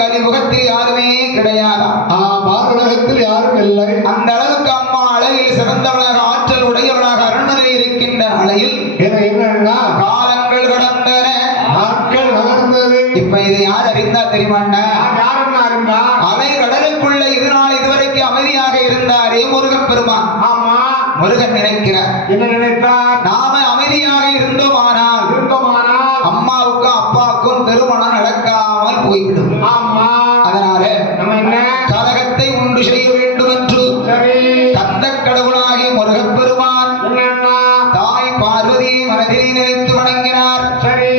கலியுகத்தில் யாருமே கிடையாது. உலகத்தில் யாரும் இல்லை. அந்த அளவுக்கு அம்மா அழகில் சிறந்தவளாக ஆற்றல் உடையவளாக அரண்மனை இருக்கின்ற அலையில் என்னன்னா காலங்கள் கடந்தன, நாட்கள் நகர்ந்தது. இப்ப இதை யார் அறிந்தா தெரியுமாண்ணா? அலை கடலுக்குள்ள இதனால் இதுவரைக்கும் அமைதியாக இருந்தாரே முருகன் பெருமான். ஆமா, முருகன் நினைக்கிறார், என்ன நினைத்தார்? நாம அமைதியாக இருந்தோமானால் அம்மாவுக்கும் அப்பாவுக்கும் திருமணம் நடக்காமல் போய்விடும். ஆமா, அதனால நம்ம என்ன கலகத்தை உண்டு செய்ய வேண்டும் என்று கந்த கடவுளாகி முருகப் பெருமான் தாய் பார்வதியை மனதிலே நினைத்து வணங்கினார். சரி,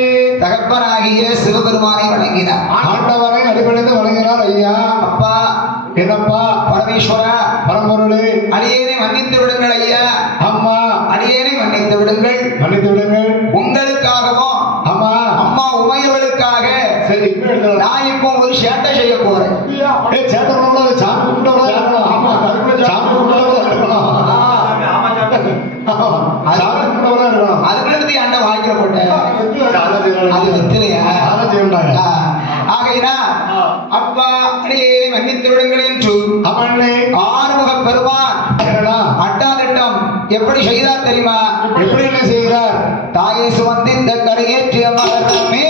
தகப்பனாகிய சிவபெருமானை வணங்கினார். ஆண்டவரை அடிபணிந்து வணங்கினார். ஐயா, அப்பா, என்னப்பா, பரமேஸ்வரா, பரம்பொருளே, அடியேனை மன்னித்து விடுங்கள். ஐயா, அம்மா, அடியேனை மன்னித்து விடுங்கள். மன்னித்து விடுங்கள். உங்களுக்காகவும் அம்மா அம்மா உமையவளுக்காக சரி, நான் இப்போ ஒரு சேட்டை செய்ய போறேன். சேட்டை பண்ணக்கூடாது, சாமி கும்பிட்டவளா. ஆமா, சாமி கும்பிட்டவளா இருக்கணும். அதுக்கு அண்ட வாய்க்கிற போட்டேன். அது வெத்திலையா? ஆகையினா அப்பா அடியேனை மன்னித்து விடுங்கள் என்று ஆறுமுக பெருமான் அட்டாதிட்டம் எப்படி செய்தார் தெரியுமா? எப்படி என்ன செய்கிறார்? தாயை சுமந்தித்த கரையேற்றிய மகரமே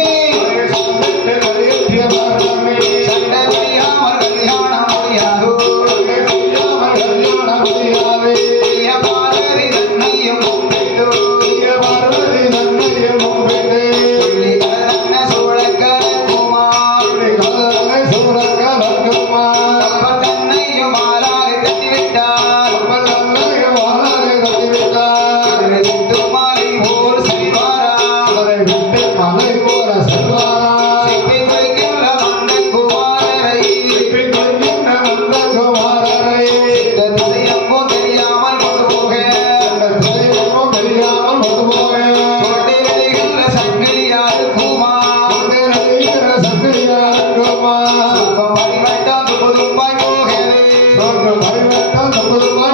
சண்டை புரியாமல் கல்யாணம் முடியாது. பார்வதி தன்னையும் கும்பிட்டு தன்னையும் மாலாறு கட்டிவிட்டார். மாலை போல் செய்வாரா சிப்பை குறைக்கின்ற மன்னன் குமாரரை திசையப்போ தெரியாமல் கொண்டு போக கொண்டே விளைகின்ற சங்கிலியாறு கூமா பதினெட்டாம் துப்புதுப்பாய்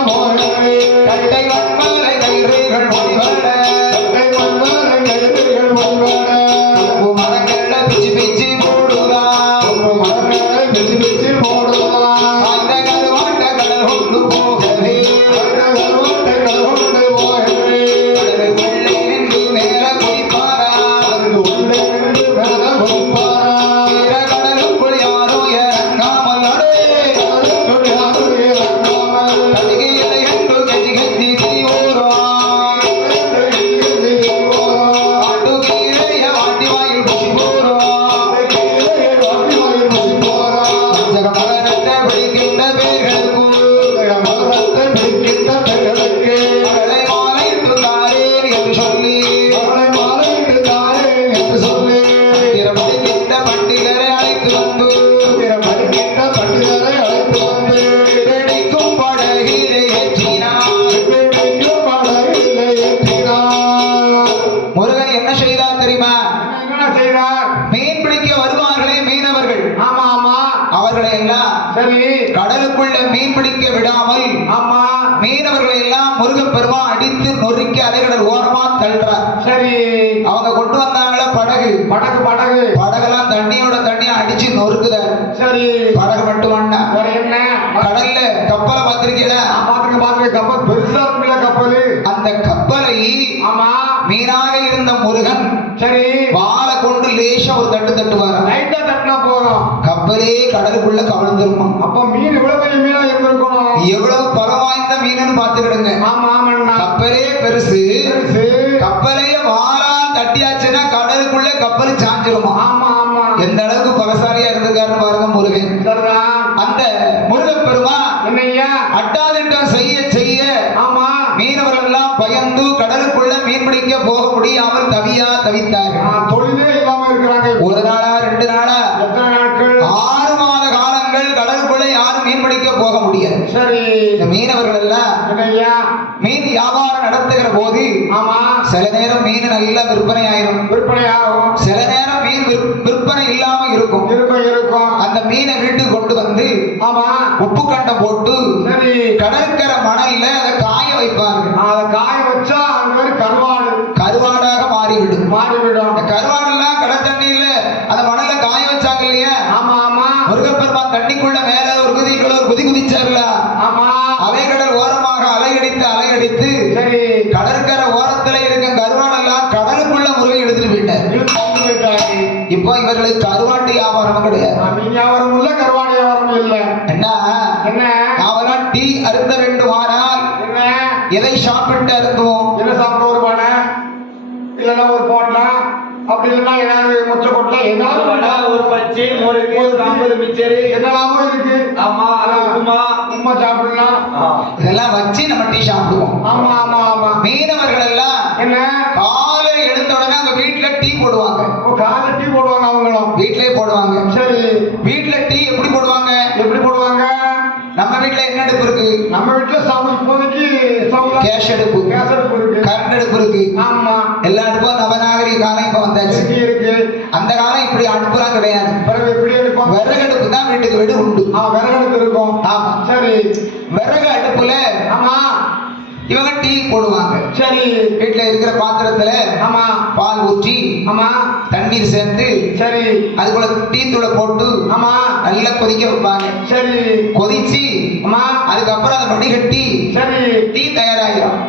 போகவே கட்டை வன்மலை கயிறுகள் முடிவட மரங்கள பிச்சு பிச்சு போடுதா அந்த கருவாண்ட கடல் கொண்டு போகவே கடலுக்குள்ளே நின்று மேல குதிப்பாரா கடலுக்குள் யாரோ இறங்காமல் கதிகையிலை என்று கெஞ்சி கெஞ்சி திரிவோரோம் ஆட்டுகீரைய வாட்டி வாயில் புசி போறோம் மகரத்தை பிடிக்கின்ற பேர்களுக்கும் மகளை மாலையிட்டு தாரேன் என்று சொல்லி திறப்படுகின்ற பண்டிகரை அழைத்து வந்து வெடிக்கும் படகிலே ஏற்றினார். முருகன் என்ன செய்தார் தெரியுமா? மீன் பிடிக்க வருவார்களே மீனவர்கள், ஆமா ஆமா, அவர்களை எல்லாம் சரி, கடலுக்குள்ள மீன் பிடிக்க விடாமல் ஆமா, மீனவர்களை எல்லாம் முருகப் பெருமான் அடித்து நொறுக்கி அலைகடல் ஓரமா தள்ளுறார். சரி, அவங்க கொண்டு வந்தாங்களே படகு படகெல்லாம் தண்ணியோட தண்ணியை அடிச்சு நொறுக்குறார். சரி, படகு மட்டும் வேண்டா, என்ன கடல்ல கப்பலை பார்த்திருக்கீல? பாத்துக்க கப்பல் பெருசா இருக்குல்ல கப்பல். அந்த கப்பலை ஆமா மீனாக இருந்த முருகன் சரி வாழை கொண்டு லேசா ஒரு தட்டு தட்டுவார். லைட்டா தட்டினா போதும், கப்பலே கடலுக்குள்ள கவிழ்ந்துருமா. அப்ப மீன் இவ்வளவு பெரிய மீனா இருந்திருக்கணும். எவ்வளவு பலம் வாய்ந்த மீனுன்னு பாத்துக்கிடுங்க. ஆமா ஆமா, கப்பலே பெருசு, கப்பலைய வாழா தட்டியாச்சுன்னா கடலுக்குள்ள கப்பல் சாஞ்சிருமா. ஆமா ஆமா, எந்த அளவுக்கு பலசாலியா இருந்திருக்காருன்னு பாருங்க முருகன். அந்த முருகப் பெருமான் என்னையா அட்டாதிட்டம் செய்ய செய்ய ஆமா மீனவர்கள் எல்லாம் பயந்து கடலுக்குள்ள மீன் பிடிக்க போக முடியாமல் தவித்தார்கள். தொழிலே இல்லாம இருக்கிறாங்க. ஒரு நாளா 2 நாளா எத்தனை நாட்கள்? 6 மாத காலங்கள் கடலுக்குள்ள யாரும் மீன் பிடிக்க போக முடியாது. சரி, இந்த மீனவர்கள் எல்லாம் என்னையா மீன் வியாபாரம் நடத்துகிற போது ஆமா சில நேரம் மீன் நல்ல விற்பனை ஆயிரும், சில நேரம் மீன் விற்பனை இல்லாம இருக்கும். அந்த மீனை வீட்டுக்கு கொண்டு வந்து ஆமா உப்பு கண்டம் போட்டு சரி கடற்கரை மணல்ல அதை காய வைப்பார்கள். அதை காய வச்சா அங்க கருவாடாக மாறிவிடும். அந்த கருவாடு எல்லாம் கடல் தண்ணியில அந்த மணல்ல காய வச்சாங்க இல்லையா? ஆமா ஆமா, பகவான் தண்ணிக்குள்ள மேல ஒரு குதி குதிச்சார்ல. ஆமா. அலைகடல் ஓரமாக அலையடித்து சரி. கடற்கரை ஓரத்துல இருக்க கருவான் எல்லாம் கடலுக்குள்ள முருகை எடுத்துட்டு போயிட்டார். இப்போ இவர்களுக்கு கருவாட்டு வியாபாரம் கிடையாது. மீன் வியாபாரம் இல்ல, கருவாடு வியாபாரம் இல்ல. என்ன நாவெல்லாம் டீ அருந்த வேண்டுமானால் எதை சாப்பிட்டு அருந்துவோம்? என்ன சாப்பிட ஒரு பானை இல்லைன்னா ஒரு போட்டலாம், அப்படி இல்லைன்னா ஏதாவது மொச்ச கொட்டலாம், ஏதாவது ஒரு பச்சை முறுக்கு, ஒரு 50 மிச்சரு என்னெல்லாமோ இருக்கு. ஆமா, உமா சாப்பிடலாம். இதெல்லாம் வச்சு நம்ம டீ சாப்பிடுவோம். ஆமா ஆமா ஆமா. மீனவர்கள் எல்லாம் என்ன காலை எழுந்த உடனே அவங்க வீட்டுல டீ போடுவாங்க. காலை டீ போடுவாங்க, அவங்களும் வீட்லயே போடுவாங்க. சரி. வீட்டுல டீ எப்படி போடுவாங்க? எப்படி போடுவாங்க? நம்ம வீட்டுல என்ன அடுப்பு இருக்கு? நம்ம வீட்டுல இப்போதைக்கு கேஸ் அடுப்பு, இருக்கு, கரண்ட் அடுப்பு இருக்கு. ஆமா. எல்லா அடுப்பும் நவநாகரிக காலம் இப்ப வந்தாச்சு. இருக்கு. அந்த காலம் இப்படி அடுப்புலாம் கிடையாது. பிறகு எப்படி எடுப்போம்? விறகு அடுப்பு தான் வீட்டுக்கு வீடு உண்டு. விறகு அடுப்பு இருக்கும். ஆமா. சரி. விறகு அடுப்புல ஆமா இவங்க டீ போடுவாங்க. சரி. வீட்டுல இருக்கிற பாத்திரத்துல ஆமா பால் ஊற்றி, ஆமா தண்ணீர் சேர்த்து, சரி, அதுக்குள்ள டீ தூளை போட்டு ஆமா நல்லா கொதிக்க வைப்பாங்க. சரி. கொதிச்சு ஆமா அதுக்கப்புறம் அதை வடிகட்டி சரி டீ தயாராகிடும்.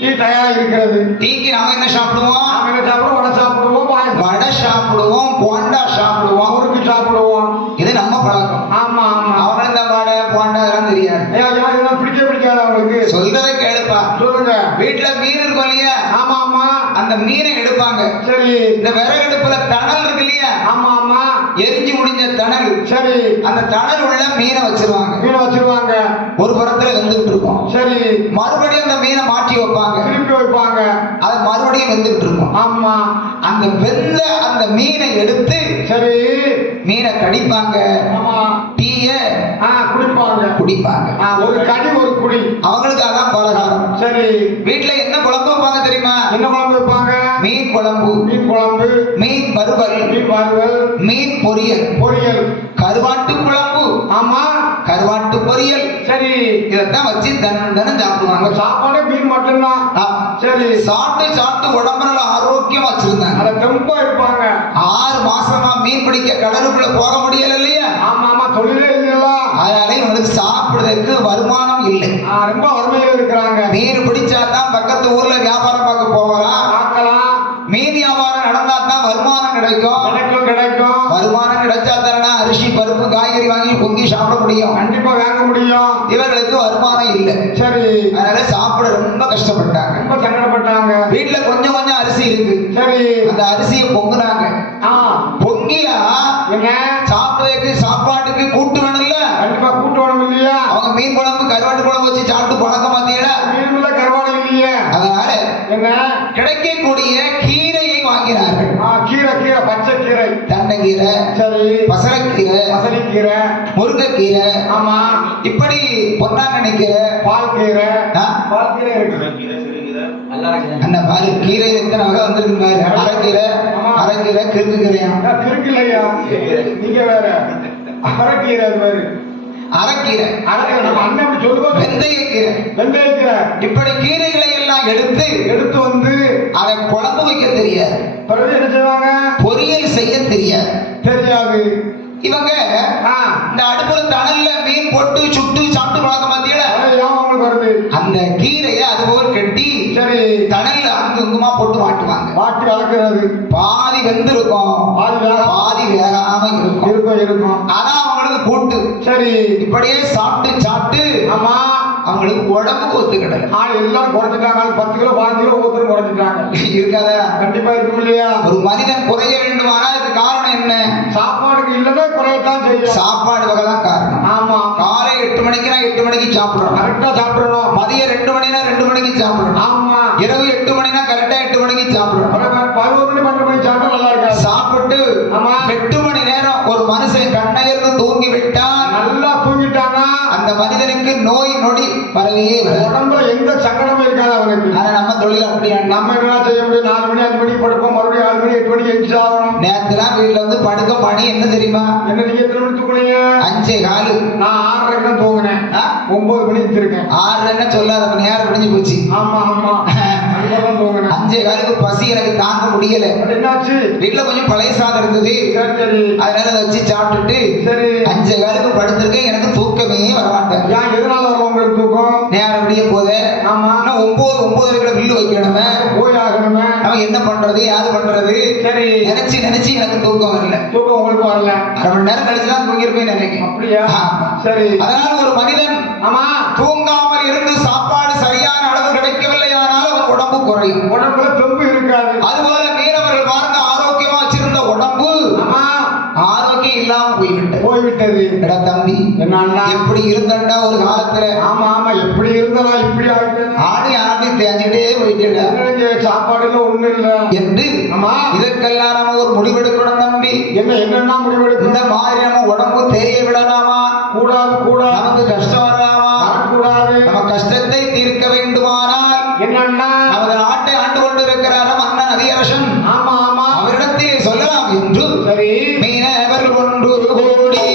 டீ தயாரா இருக்கிறது. டீக்கு நாம என்ன சாப்பிடுவோம்? நாம என்ன சாப்பிடுவோம்? வடை சாப்பிடுவோம், வடை சாப்பிடுவோம், போண்டா சாப்பிடுவோம், முறுக்கு சாப்பிடுவோம். இது நம்ம பழக்கம். ஆமா ஆமா. அவனும் இந்த வடை போண்டா அதெல்லாம் தெரியாது. இதெல்லாம் பிடிக்காது அவங்களுக்கு. சொல்றதை கேளுப்பா. சொல்லுங்க. வீட்டுல மீன் இருக்கும் இல்லையா? ஆமா ஆமா. அந்த மீனை எடுப்பாங்க. சரி. இந்த விறகடுப்புல தணல் இருக்கு இல்லையா? ஆமா ஆமா. எரிஞ்சு முடிஞ்ச தணல். சரி. அந்த தணல் உள்ள மீனை வச்சிருவாங்க. மீனை வச்சிருவாங்க. ஒரு புறத்துல வெந்துகிட்டு இருக்கும். சரி. மறுபடியும் அந்த மீனை மாற்றி வைப்பாங்க, திருப்பி வைப்பாங்க. அது மறுபடியும் வெந்துகிட்டு இருக்கும். ஆமா. அந்த வெந்த அந்த மீனை எடுத்து சரி மீனை கடிப்பாங்க. ஆமா. டீய குடிப்பாங்க. ஒரு கடி ஒரு குடி. அவங்களுக்கு அதான் பலகாரம். சரி. வீட்டுல என்ன குழம்பு வைப்பாங்க தெரியுமா? என்ன குழம்பு வைப்பாங்க? மீன் குழம்பு, மீன் வறுவல், மீன் பொரியல், கருவாட்டு குழம்பு, ஆமா, கருவாட்டு பொரியல். சரி. இதத்தான் வச்சு தினம் சாப்பிடுவாங்க. சாப்பாடு மீன் மட்டும்தான். சரி. சாப்பிட்டு உடம்பு நல்ல ஆரோக்கியமா வச்சிருந்தாங்க. தெம்பா இருப்பாங்க. 6 மாசமா மீன் பிடிக்க கடலுக்குள்ள போக முடியல இல்லையா? ஆமா ஆமா. தொழிலே இல்லையா? அதனால இவங்களுக்கு சாப்பிடுறதுக்கு வருமானம் இல்லை. ரொம்ப வறுமையில இருக்கிறாங்க. மீன் பிடிச்சாதான் பக்கத்து ஊர்ல வியாபாரம் பார்க்க போகலாம், பார்க்கலாம். மீன் வியாபாரம் நடந்தா தான் வருமானம் கிடைக்கும். வருமானம் கிடைச்சா தானே அரிசி பருப்பு காய்கறி வாங்கி பொங்கி சாப்பிட முடியும். கண்டிப்பா வாங்க முடியும். இவர்களுக்கு வருமானம் இல்லை. சரி. அதனால சாப்பிட ரொம்ப கஷ்டப்பட்டாங்க, ரொம்ப சங்கடப்பட்டாங்க. வீட்டுல கொஞ்சம் கொஞ்சம் அரிசி இருக்கு. சரி. அந்த அரிசியை பொங்குனாங்க. பொங்கியா என்ன சாப்பிடுறதுக்கு சாப்பாட்டுக்கு கூட்டு வேணும்ல? கண்டிப்பா கூட்டு வேணும் இல்லையா? அவங்க மீன் குழம்பு கருவாட்டு குழம்பு வச்சு சாப்பிட்டு பழக்கம் பார்த்தீங்களா? மீன்ல கருவாடு இல்லையே. அதனால என்ன கிடைக்கக்கூடிய கீரையை வாங்கினார்கள். கீரை, பச்சை கீரை, தண்டங்கீரை, சரி, பசலைக்கீரை, முருங்கைக்கீரை, ஆமா, இப்படி பொன்னாங்கண்ணி கீரை, பால் கீரை இருக்கு. அந்த பாரு கீரை எத்தனை வகை வந்திருக்கு பாரு. அரைக்கீரை, கிறுக்கு கீரையா? கிறுக்கு இல்லையா, நீங்க வேற. அரைக்கீரை அது மாதிரி. அரைக்கீரை, நம்ம அண்ணன் சொல்லுவோம். வெந்தயக்கீரை, இப்படி கீரைகளை எல்லாம் எடுத்து வந்து அதை குழம்பு வைக்க தெரியாது. பிறகு என்ன செய்வாங்க? பொரியல் செய்ய தெரியாது. இவங்க இந்த அடுப்புல தணல்ல மீன் போட்டு சுட்டு சாப்பிட்டு பழக்கம் பார்த்தீங்களா? அந்த கீரையை அதுபோல் கட்டி, சரி, தணல்ல அங்குமா போட்டு வாட்டுவாங்க. வாட்டி வளர்க்கிறது. பாதி வெந்திருக்கும், பாதி வேகாம இருக்கும். ஆனா அவங்களுக்கு கூட்டு. சரி. இப்படியே சாப்பிட்டு ஆமா அவங்களுக்கு உடம்புக்கு ஒத்துக்கிடல. எல்லாரும் குறைச்சிட்டாங்க. 10 கிலோ 15 கிலோ ஒவ்வொருத்தரும் குறைச்சிட்டாங்க. இருக்காதா? கண்டிப்பா இருக்கும் இல்லையா? ஒரு மனிதன் குறைய வேண்டுமானா இதுக்கு காரணம் என்ன? சாப்பாடுக்கு இல்லைன்னா குறையத்தான் செய்யும். சாப்பாடு வகை தான் காரணம். ஆமா. காலை 8 மணிக்குனா 8 மணிக்கு சாப்பிடணும், கரெக்டா சாப்பிடணும். மதியம் 2 மணினா 2 மணிக்கு சாப்பிடணும். ஆமா. இரவு 8 மணினா கரெக்டா 8 மணிக்கு சாப்பிடணும். 11 மணி 12 மணிக்கு சாப்பிட்டா நல்லா இருக்கா? சாப்பிட்டு 8 மணி நேரம் ஒரு மனுஷன் கண்ணையிருந்து தூங்கி விட்டான், நல்லா தூங்கிட்டானா அந்த மனிதனுக்கு நோய் நொடி வரவே உடம்புல எந்த சங்கடமும் இருக்காது அவனுக்கு. ஆனா நம்ம தொழில் அப்படியா? நம்ம என்ன செய்ய முடியும்? 4 மணி 5 மணிக்கு படுப்போம், மறுபடியும் 6 மணி 8 மணிக்கு எஞ்சி ஆகணும். நேரத்துலாம் வீட்டுல வந்து படுக்க மணி என்ன தெரியுமா? என்ன நீங்க எத்தனை மணி தூக்குனீங்க? 5:15. நான் 6:30 தான் தூங்குனேன். 9 மணிக்கு இருக்கேன். 6:30 சொல்லாத, நேரம் முடிஞ்சு போச்சு. ஆமா ஆமா. அப்புறம் தூங்கினேன். 5:15 பசி எனக்கு தாங்க முடியல. என்னாச்சு? வீட்டுல கொஞ்சம் பழைய சாதம் இருந்தது. சரி சரி அதனால அதை வச்சு சாப்பிட்டுட்டு சரி 5:15 படுத்திருக்கேன். எனக்கு தூக்கமே வரமாட்டேன். ஏன் எதனால வரும் உங்களுக்கு தூக்கம்? நேரம் விடிய போத ஆமா 9:30 வில்லு வைக்கணுமே, போய் ஆகணுமே. நம்ம என்ன பண்றது யாது பண்றது சரி நினைச்சு எனக்கு தூக்கம் வரல. தூக்கம் உங்களுக்கு வரல. 1/2 மணி நேரம் கழிச்சுதான் தூங்கிருப்பேன் நினைக்கிறேன். அப்படியா? ஆமா. சரி அதனால ஒரு மனிதன் ஆமா தூங்காமல் இருந்து சாப்பாடு சரியான அளவு கிடைக்கவில்லையானால் அவன் உடம்பு குறையும். உடம்புல தெம்பு இருக்காது. அதுபோல மீனவர்கள் பாருங்க ஆரோக்கியமா வச்சிருந்த உடம்பு ஆமா ஆரோக்கியம் இல்லாம போய்விட்டது. போய்விட்டது. எடா தம்பி என்னன்னா எப்படி இருந்தண்டா ஒரு காலத்துல ஆமா ஆமா எப்படி இருந்தா இப்படி ஆயிட்டேன். ஆடி தேஞ்சிட்டே போயிட்டு சாப்பாடுல ஒண்ணு இல்ல என்று ஆமா இதற்கெல்லாம் நம்ம ஒரு முடிவெடுக்கணும் தம்பி. என்னன்னா முடிவெடுக்க இந்த மாதிரி நம்ம உடம்பு தேய விடலாமா? கூடாது கூடாது. நமக்கு கஷ்டம் வரலாமா? வரக்கூடாது. நம்ம கஷ்டத்தை தீர்க்க வேண்டுமானால் என்னன்னா நமது நாட்டை ஆண்டு கொண்டிருக்கிறார் மன்னன் அதியரசன். ஆமா ஆமா அவரிடத்தில் சொல்லலாம் என்று சரி மீனவர்கள் ஒன்று கூடி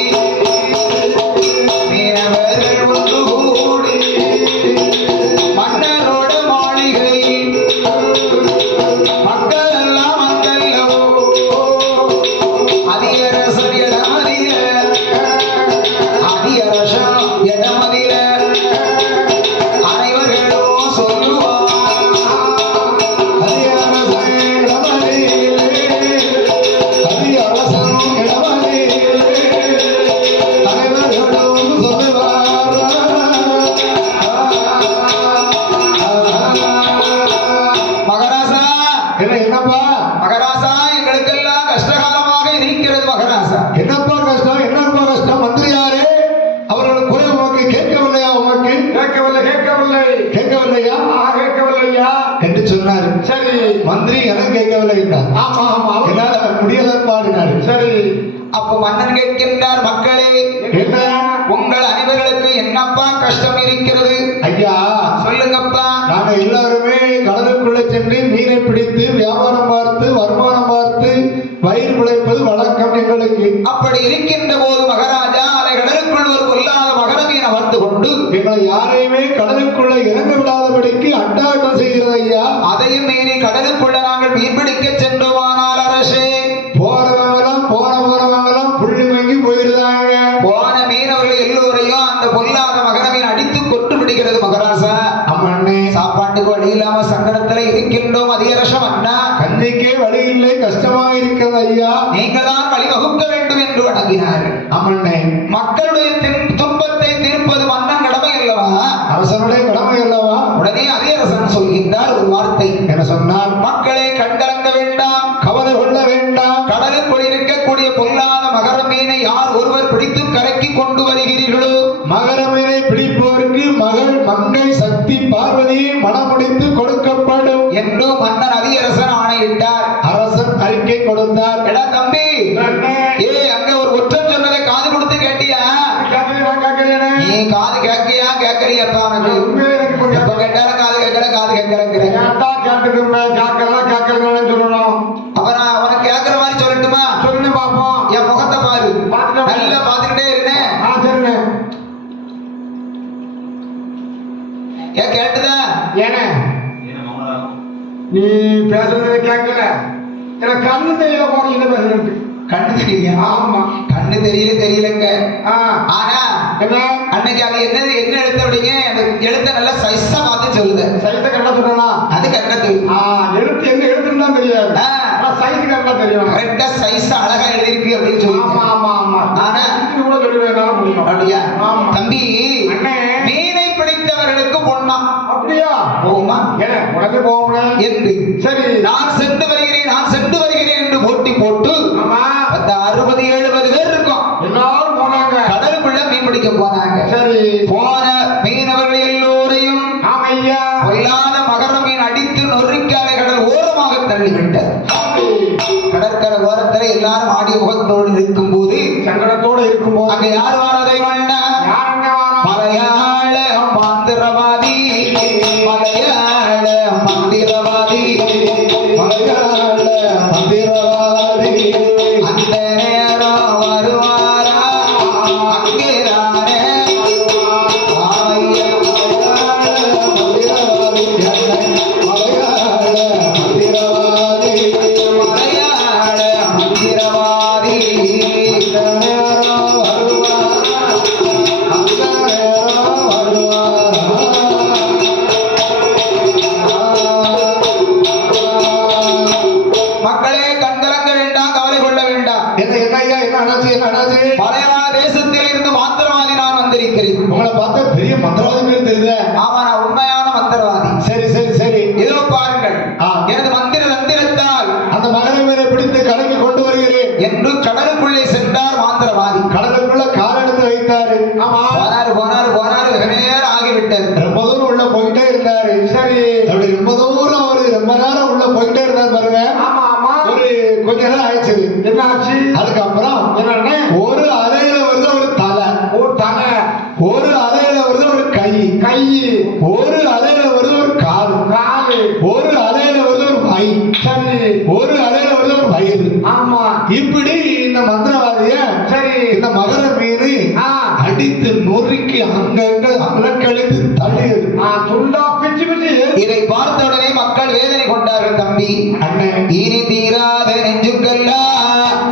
மன்னரோட மாளிகை மக்கள் எல்லாம் அங்கல்லோ அதியரசன் இடமதிர அதியரசன் இடமதிர அனைவர்களும் சொல்லுவார் அதியரசன் இடமதிர அதியரசன் இடமதிர அனைவர்களும் சொல்லுவார். மகராசா என்னப்பா மகராசா எங்களுக்கெல்லாம் கஷ்டகாலமாக இருக்கிறது. மகராசா என்னப்பா கஷ்டம்? என்னப்பா கஷ்டம்? மந்திரியாரே அவர்கள் குறை உமக்கு கேட்கவில்லையா? உமக்கு கேட்கவில்லையா? கேட்கவில்லையா என்று சொன்னார். சரி மந்திரி எனக்கு கேட்கவில்லை என்றார். ஆமா ஆமா என்னால் முடியல பாடினார். சரி அப்ப மன்னன் கேட்கின்றார், மக்களே என்ன உங்கள் அனைவர்களுக்கு என்னப்பா கஷ்டம் இருக்கிறது? ஐயா சொல்லுங்கப்பா. நாங்க எல்லாருமே கடலுக்குள்ள சென்று மீனை பிடித்து வியாபாரம் பார்த்து வருமானம் பார்த்து வயிறு பிழைப்பது வழக்கம் எங்களுக்கு. அப்படி இருக்கின்ற போது மகாராஜா அலை கடலுக்குள் ஒரு கொல்லாத மகர மீனை வந்து கொண்டு எங்களை யாரையுமே கடலுக்குள்ள இறங்க விடாதபடிக்கு அட்டாட்டம் செய்கிறது ஐயா. அதையும் மீறி கடலுக்குள்ள நாங்கள் மீன் பிடிக்க சென்றோமானால் அரசே போறவங்கெல்லாம் புள்ளி வாங்கி போயிருந்தாங்க. போன மீனவர்கள் எல்லோரையும் அந்த பொல்லாத மகர மீன் அடித்து கொண்டு விடுகிறது மகாராஜா. அம்மண்ணே சாப்பாட்டுக்கு வழி இல்லாம சங்கடத்துல இருக்கின்றோம் அதிகரசம் அண்ணா. கண்ணிக்கே வழி இல்லை, கஷ்டமா இருக்கிறது ஐயா. நீங்கள் தான் வழி வகுக்க வேண்டும் என்று வணங்கினார்கள். அம்மண்ணே மக்களுடைய துன்பத்தை தீர்ப்பது மன்னன் கடமை அல்லவா? அரசனுடைய கடமை அல்லவா? உடனே அதிகரசன் சொல்கின்றார் ஒரு வார்த்தை. என்ன சொன்னார்? மக்களே கண்கலங்க வேண்டாம், கவலை கொள்ள வேண்டாம். கடலுக்குள் இருக்கக்கூடிய பொல்லாத மகர மீனை யார் ஒருவர் பிடித்து கரைக்கு கொண்டு வருகிறீர்களோ மகர மீனை பிடிப்போருக்கு மங்கை சக்தி பார்வதியை மனமுடித்து கொடுக்கப்படும் என்று மன்னன் அதிகரசன் ஆணையிட்டார். அரசன் அறிக்கை கொடுத்தார். எடா தம்பி, அங்க ஒரு குற்றம் சொன்னதை காது கொடுத்து கேட்டியா? நீ காது கேட்கியா கேட்கறியப்பா? உனக்கு எப்ப கேட்டாலும் காது கேட்கறேங்கிற சொல்லணும். அப்ப நான் உனக்கு கேட்கிற மாதிரி சொல்லட்டுமா? சொல்லு பாப்போம். என் முகத்தை பாரு, நல்லா பாத்துக்கிட்டே இருந்தேன். ஏன் கேட்டுதா? ஏன நீ பேசுறத கேட்கல. எனக்கு கண்ணு தெரியல போன என்ன பேசுறது. கண்ணு தெரியல? ஆமா கண்ணு தெரியலங்க. ஆனா என்ன அன்னைக்கு அது என்ன எழுத்த விடுங்க, அந்த எழுத்த நல்லா சைஸா பார்த்து சொல்லுது. சைஸ கரெக்டா சொல்லலாம். அது கரெக்டா தெரியும். எழுத்து எங்க எழுத்துன்னு தான் தெரியாது. சைஸ் கரெக்டா தெரியும். கரெக்டா சைஸ் அழகா எழுதிருக்கு அப்படின்னு சொல்லி. ஆமா ஆமா ஆமா. ஆனா கூட சொல்லுவேன் முடியும். அப்படியா? ஆமா தம்பி, மீனை பிடித்தவர்களுக்கு பொண்ணா? அப்படியா? போகுமா? ஏன்னா உடனே போக என்று சரி நான் சென்று வருகிறேன் என்று போட்டி போட்டு 60-70 பேர் இருக்கும். எல்லாரும் போனாங்க. கடலுக்குள்ள மீன் பிடிக்க போனாங்க. சரி போன மீனவர்கள் எல்லோரையும் ஆமையா பொல்லாத மகர மீன் அடித்து நொறுக்காலை கடல் ஓரமாக தள்ளிவிட்டது. கடற்கரை ஓரத்தில் எல்லாரும் ஆடிய முகத்தோடு இருக்கும் போது, சங்கடத்தோடு இருக்கும் போது அங்க யார் வாரதை வண்ண மலையாள மாந்திரவாதி, மலையாள மந்திரவாதி, மலையாள மந்திரவாதி அந்த நேரம் வருவாரா அங்கேதானே மலையாள மந்திரவாதி மலையாள தேசத்தில் இருந்து மந்திரவாதி நான் வந்திருக்கிறேன். உங்களை பார்த்தா பெரிய மந்திரவாதி மாதிரி தெரியுதே. ஆமா, நான் உண்மையான மந்திரவாதி. சரி சரி சரி. இதோ பாருங்கள், எனது மந்திர தந்திரத்தால் அந்த மகனை மேலே பிடித்து கடைக்கு கொண்டு வருகிறேன் என்று கடலுக்குள்ளே சென்றார் மந்திரவாதி. கடலுக்குள்ள கால் எடுத்து வைத்தாரு. ஆமா, போனாரு வெகு நேரம் ஆகிவிட்டது. ரொம்ப தூரம் உள்ள போயிட்டே இருந்தாரு. சரி, அப்படி ரொம்ப தூரம் அவரு ரொம்ப நேரம் உள்ள போயிட்டே இருந்தாரு பாருங்க. ஆமா ஆமா. ஒரு கொஞ்ச நேரம் ஆயிடுச்சு. என்ன ஆச்சு? அதுக்கப்புறம் என்ன? ஒரு அலையில வருது ஒரு தலை, ஒரு தலை. ஒரு அலையில வருது ஒரு கை, ஒரு அலையில வருது ஒரு கால், ஒரு அலையில வருது ஒரு மை, சரி, ஒரு அலையில வருது ஒரு வயிறு. ஆமா. இப்படி இந்த மந்திரவாதிய சரி இந்த மகர மீறி அடித்து நொறுக்கி அங்கங்க அலக்கழித்து தள்ளியது. துண்டா பிச்சு பிச்சு. இதை பார்த்த உடனே மக்கள் வேதனை கொண்டார்கள். தம்பி அண்ணன், இனி தீராத நெஞ்சுக்கெல்லாம்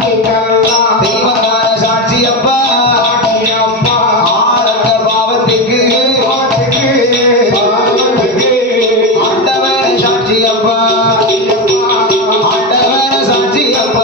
தெய்வங்கான சாட்சி அப்பா. ஆனந்த பாவத்துக்கு ஆண்டவன சாட்சி அப்பா, ஆண்டவன சாட்சி அப்பா.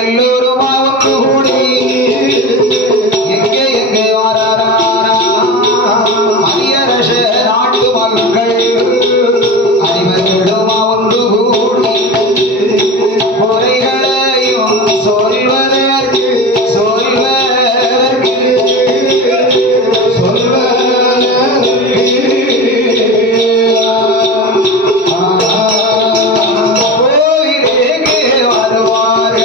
எல்லோருமா ஒன்று கூடி எங்கே எங்கே வாராரா மதியரச நாட்டு மக்கள் அனைவருமா ஒன்று கூடி குறைகளையும் சொல்வதற்கு கோவிலுக்கு வருவார்களா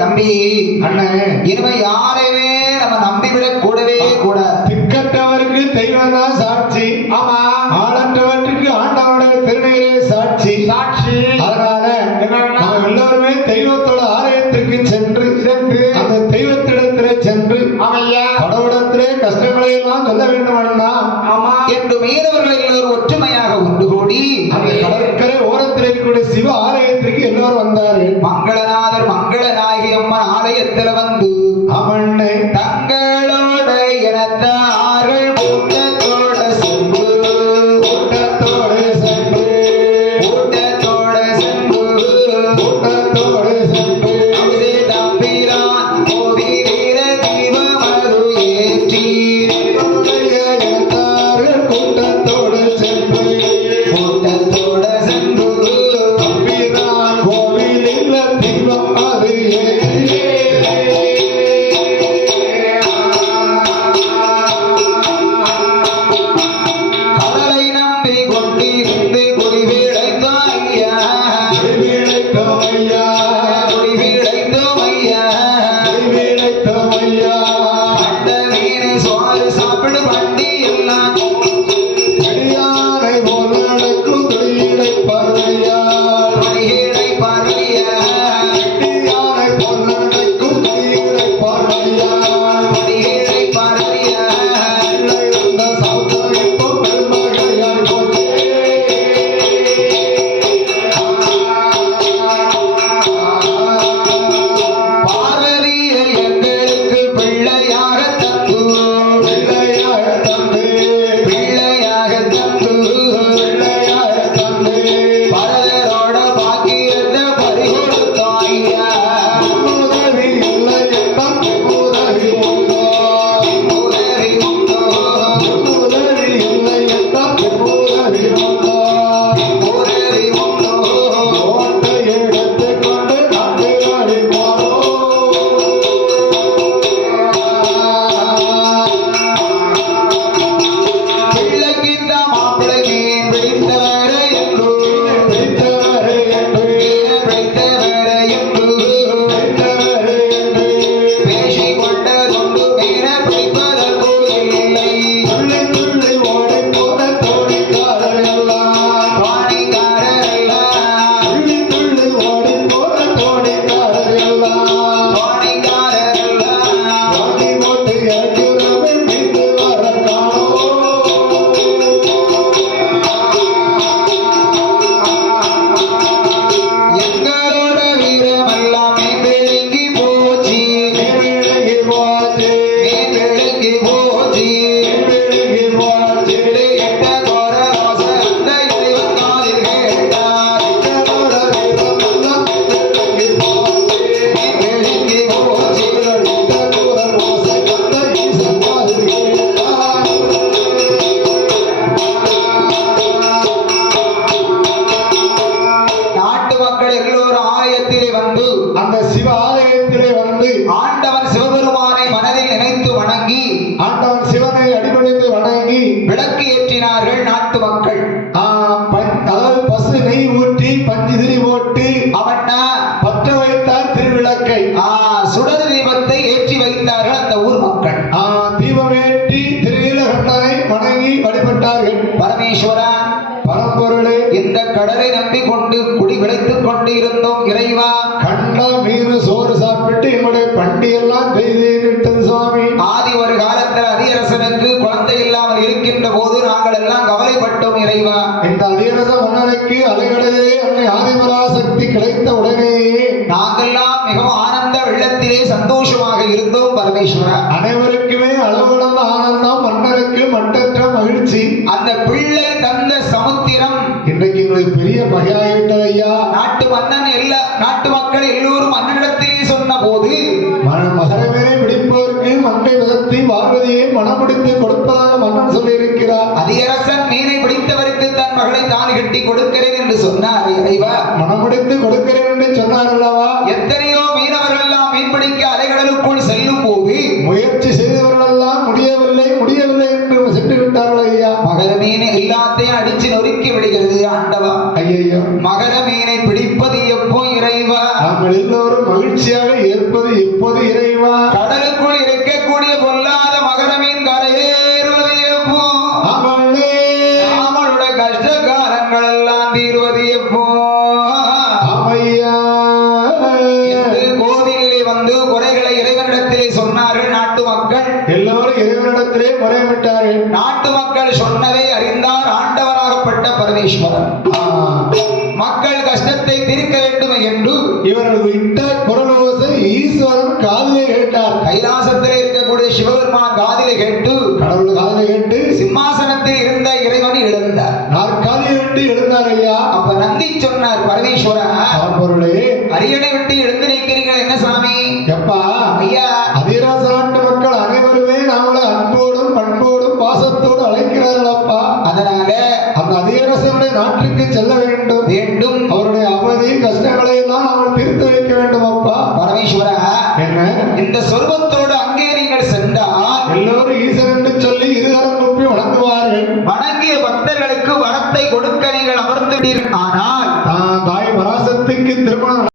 தம்பி அண்ணன், இனிமே யாரையுமே நம்ம நம்பிவிடக் கூடவே கூடாது. திக்கற்றவருக்கு தெய்வம் தான் சாட்சி. ஆமா. ஆளற்றவற்றுக்கு ஆண்டவனுடைய திருநீரே சாட்சி. சாட்சி. அதனால நம்ம எல்லோருமே தெய்வத்தோட ஆலயத்திற்கு சென்று அந்த தெய்வத்திடத்திலே சென்று ஆமையா. கடவுளத்திலே கஷ்டங்களை எல்லாம் சொல்ல வேண்டும் அண்ணா. ஆமா. என்று மீனவர்கள் எல்லோரும் ஒற்றுமையாக ஒன்று கூடி அந்த கடற்கரை ஓரத்தில் இருக்கக்கூடிய சிவ ஆலயத்திற்கு எல்லோரும் வந்தாரு. மங்களநாதர் மங்களநாயகி அம்மன் ஆலயத்தில் வந்து அவனை தங்களோட இனத்தார்கள் கூட்டத்தோட சென்று கூட்டத்தோடு சென்று கூட்டத்தோட சென்று கூட்டத்தோடு சென்று அபிஷே தம்பிரான் கோவி வீர தீபமது ஏற்றி கூட்டத்தோடு சென்று கூட்டத்தோட சென்று தம்பிரான் கோவிலில் தீபம் அது கடலை நம்பி கொண்டிருந்து குடிவிழைத்தோம் ஐயா, விளைத்தோம் ஐயா, குடிவிழைத்தோம் ஐயா. விளைத்தோம் ஐயா. அந்த மீனை சோறு சாப்பிடு வண்டி எல்லாம் அடியாரை போல் நடக்கும் துடியிலை வணங்கி விளக்கு ஏற்றினார்கள் நாட்டு மக்கள். அதாவது பசு நெய் ஊற்றி பஞ்சு திரி போட்டு அவன்னா பற்ற வைத்தார் திருவிளக்கை. சுடர் தீபத்தை ஏற்றி வைத்தார்கள் அந்த ஊர் மக்கள். தீபமேற்றி திருநீலகண்டனை வணங்கி வழிபட்டார்கள். பரமேஸ்வரா, பரம்பொருளே, இந்த கடலை நம்பிக்கொண்டு குடி விளைத்துக் கொண்டு இருந்தோம் இறைவா. கண்ட மீன் சோறு சாப்பிட்டு எங்களுடைய பண்டியெல்லாம் செய்திருக்கிறது சுவாமி. ஆதி ஒரு காலத்தில் அதியரசனுக்கு குழந்தை இல்லாமல் இருக்கின்ற போது நாங்கள் எல்லாம் கவலைப்பட்டோம் இறைவா. இந்த அதியரச மன்னனுக்கு அலைகடலே அன்னை ஆதிபராசக்தி கிடைத்த உடனேயே நாங்கெல்லாம் மிகவும் ஆனந்த வெள்ளத்திலே சந்தோஷமாக இருந்தோம் பரமேஸ்வரா. அனைவருக்குமே அளவுடந்த ஆனந்தம், மன்னருக்கு மட்டற்ற மகிழ்ச்சி. அந்த பிள்ளை தந்த சமுத்திரம் இன்றைக்கு எங்களுக்கு பெரிய பகையாகிவிட்டது ஐயா. நாட்டு மன்னன் நாட்டு மக்கள் எல்லோரும் மன்னனிடத்திலே சொன்ன போது மகரமேனை பிடிப்பதற்கு மங்கை விதத்தை பார்வதியை மனமுடித்து கொடுப்பதாக மன்னன் சொல்லியிருக்கிறார். அதியரசன் மீனை பிடித்தவருக்கு தன் மகளை தான் கட்டி கொடுக்கிறேன் என்று சொன்னார் இறைவா. மனமுடித்து கொடுக்கிறேன் என்று சொன்னார் அல்லவா. எத்தனையோ மீனவர்கள் எல்லாம் மீன்பிடிக்க அலைகடலுக்குள் செல்லும் போது முயற்சி செய்தவர்கள் எல்லாம் முடியவில்லை முடியவில்லை என்று சென்று விட்டார்கள் ஐயா. மகர மீனை எல்லாத்தையும் அடிச்சு நொறுக்கி விடுகிறது ஆண்டவா. ஐயோ, மகர மீனை பிடிப்பது எப்போ இறைவா? நாங்கள் எல்லோரும் மகிழ்ச்சியாக ஏற்பது எப்போது இறைவா? கடலுக்குள் இருக்கக்கூடிய பொல்லாத மகர மீன் கரையேறுவது எப்போ? அவளுடைய கஷ்ட காலங்கள் எல்லாம் தீர்வது எப்போ? கோவிலிலே வந்து குறைகளை இறைவனிடத்திலே சொன்னார்கள் நாட்டு மக்கள். எல்லோரும் இறைவனிடத்திலே முறையிட்டார்கள். நாட்டு மக்கள் சொன்னதை அறிந்தார் ஆண்டவராகப்பட்ட பரமேஸ்வரன். மக்கள் கஷ்டத்தை தீர்க்க வேண்டும் என்று இவர்கள் விட்ட குரல் ஓசை ஈஸ்வரன் காதிலே கேட்டார். கைலாசத்தில் இருக்கக்கூடிய சிவபெருமான் காதிலே கேட்டு, கடவுள் காதிலே கேட்டு சிம்மாசனத்தில் இருந்த இறைவன் எழுந்தார். நாற்காலியை விட்டு எழுந்தார் ஐயா. அப்ப நந்தி சொன்னார், பரமேஸ்வரா, பொருளே, அரியணை விட்டு எழுந்து நிற்கிறீர்கள் என்ன சாமி? எப்பா ஐயா, அதிராச நாட்டு மக்கள் அனைவருமே நாமளை அன்போடும் பண்போடும் பாசத்தோடு அழைக்கிறார்கள் அப்பா. அதனால அந்த அதிரசனுடைய நாட்டுக்கு செல்ல வேண்டும் வேண்டும். அவருடைய அவதி கஷ்டங்களை எல்லாம் நாங்கள் தீர்த்து வைக்க வேண்டும் அப்பா. பரமேஸ்வரா, என்ன இந்த சொர்க்கத்தோடு அங்கே நீங்கள் சென்றால் எல்லோரும் ஈசன் என்று சொல்லி இருகரம் கூப்பி வணங்குவார்கள். வணங்கிய பக்தர்களுக்கு வரத்தை கொடுக்க நீங்கள் அமர்ந்து விட்டீர்கள். ஆனால் தாய் பராசக்திக்கு திருமணம்